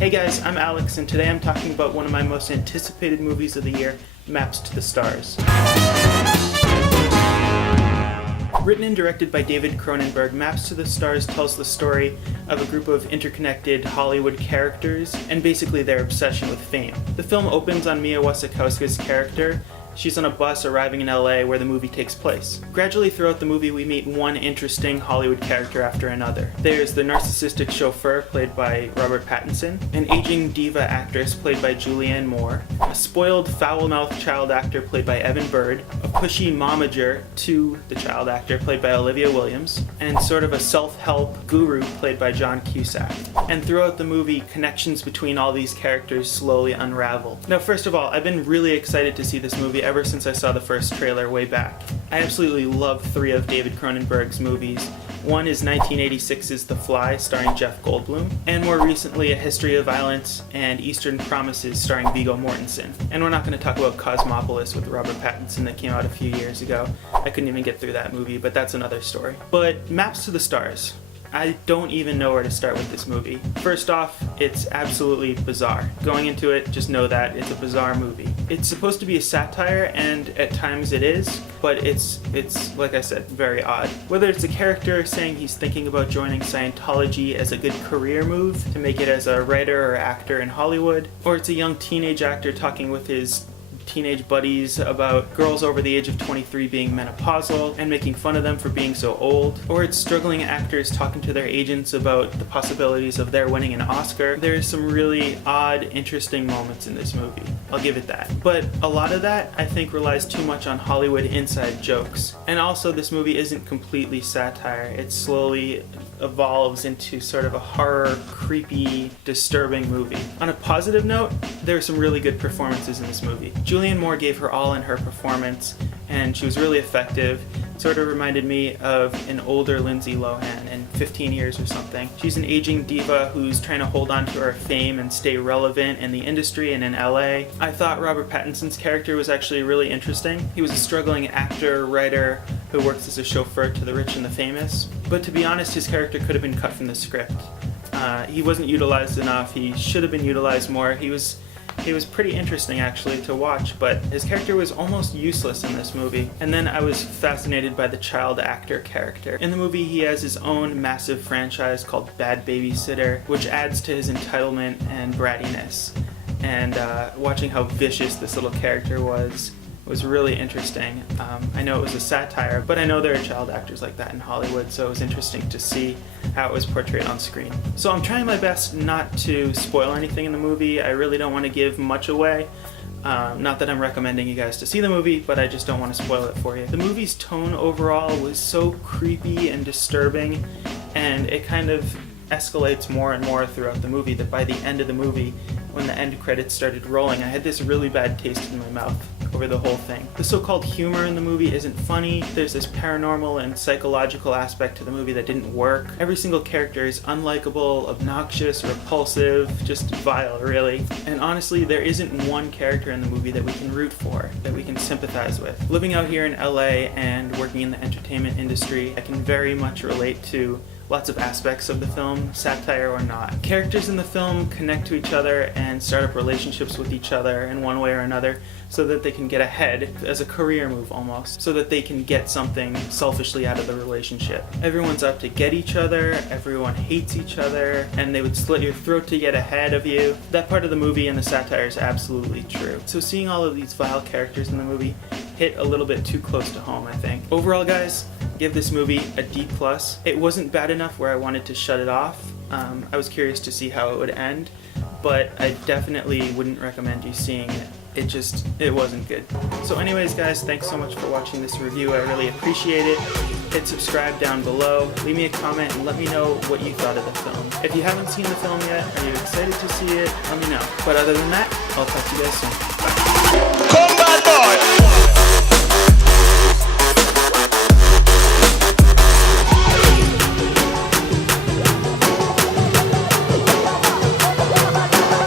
Hey guys, I'm Alex, and today I'm talking about one of my most anticipated movies of the year, Maps to the Stars. Written and directed by David Cronenberg, Maps to the Stars tells the story of a group of interconnected Hollywood characters and basically their obsession with fame. The film opens on Mia Wasikowska's character. She's on a bus arriving in LA where the movie takes place. Gradually throughout the movie we meet one interesting Hollywood character after another. There's the narcissistic chauffeur played by Robert Pattinson, an aging diva actress played by Julianne Moore, a spoiled foul-mouthed child actor played by Evan Bird, a pushy momager to the child actor played by Olivia Williams, and sort of a self-help guru played by John Cusack. And throughout the movie, connections between all these characters slowly unravel. Now first of all, I've been really excited to see this movie ever since I saw the first trailer way back. I absolutely love 3 of David Cronenberg's movies. One is 1986's The Fly, starring Jeff Goldblum, and more recently A History of Violence and Eastern Promises, starring Viggo Mortensen. And we're not going to talk about Cosmopolis with Robert Pattinson that came out a few years ago. I couldn't even get through that movie, but that's another story. But Maps to the Stars. I don't even know where to start with this movie. First off, it's absolutely bizarre. Going into it, just know that it's a bizarre movie. It's supposed to be a satire, and at times it is, but it's like I said, very odd. Whether it's a character saying he's thinking about joining Scientology as a good career move to make it as a writer or actor in Hollywood, or it's a young teenage actor talking with his teenage buddies about girls over the age of 23 being menopausal and making fun of them for being so old, or it's struggling actors talking to their agents about the possibilities of their winning an Oscar. There's some really odd, interesting moments in this movie. I'll give it that. But a lot of that, I think, relies too much on Hollywood inside jokes. And also, this movie isn't completely satire. It slowly evolves into sort of a horror, creepy, disturbing movie. On a positive note, there are some really good performances in this movie. Julianne Moore gave her all in her performance, and she was really effective. It sort of reminded me of an older Lindsay Lohan in 15 Years or something. She's an aging diva who's trying to hold on to her fame and stay relevant in the industry and in LA. I thought Robert Pattinson's character was actually really interesting. He was a struggling actor, writer, who works as a chauffeur to the rich and the famous. But to be honest, his character could have been cut from the script. He wasn't utilized enough. He should have been utilized more. He was pretty interesting actually to watch, but his character was almost useless in this movie. And then I was fascinated by the child actor character. In the movie he has his own massive franchise called Bad Babysitter, which adds to his entitlement and brattiness. And watching how vicious this little character was really interesting. I know it was a satire, but I know there are child actors like that in Hollywood, so it was interesting to see how it was portrayed on screen. So I'm trying my best not to spoil anything in the movie. I really don't want to give much away. Not that I'm recommending you guys to see the movie, but I just don't want to spoil it for you. The movie's tone overall was so creepy and disturbing, and it kind of escalates more and more throughout the movie that by the end of the movie, when the end credits started rolling, I had this really bad taste in my mouth over the whole thing. The so-called humor in the movie isn't funny. There's this paranormal and psychological aspect to the movie that didn't work. Every single character is unlikable, obnoxious, repulsive, just vile, really. And honestly, there isn't one character in the movie that we can root for, that we can sympathize with. Living out here in LA and working in the entertainment industry, I can very much relate to lots of aspects of the film, satire or not. Characters in the film connect to each other and start up relationships with each other in one way or another so that they can get ahead as a career move almost, so that they can get something selfishly out of the relationship. Everyone's out to get each other, everyone hates each other, and they would slit your throat to get ahead of you. That part of the movie and the satire is absolutely true. So seeing all of these vile characters in the movie hit a little bit too close to home, I think. Overall, guys, give this movie a D+. It wasn't bad enough where I wanted to shut it off. I was curious to see how it would end, but I definitely wouldn't recommend you seeing it. It wasn't good. So anyways, guys, thanks so much for watching this review. I really appreciate it. Hit subscribe down below. Leave me a comment and let me know what you thought of the film. If you haven't seen the film yet, are you excited to see it? Let me know. But other than that, I'll talk to you guys soon. Bye.